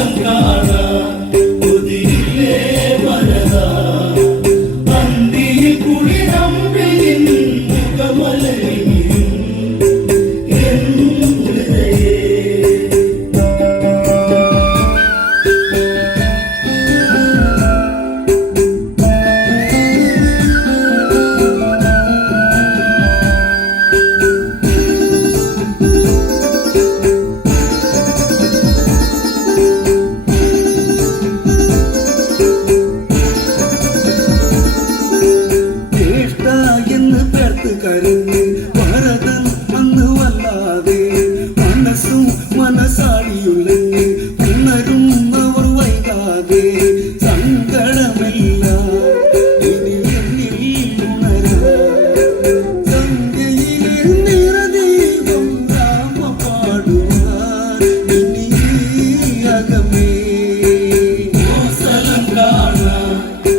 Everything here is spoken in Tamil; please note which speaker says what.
Speaker 1: 啊！
Speaker 2: கருத்து கருந்து வரதல் வந்து வல்லாதே மனசும் மனசாலியுள்ளே புன்னரும் அவர் வைதாதே சங்கடமில்லா இது என்னில் புணர சங்கையிலே நிறதீபம் ராம பாடுவார் இனி அகமே
Speaker 1: மோசலங்கானா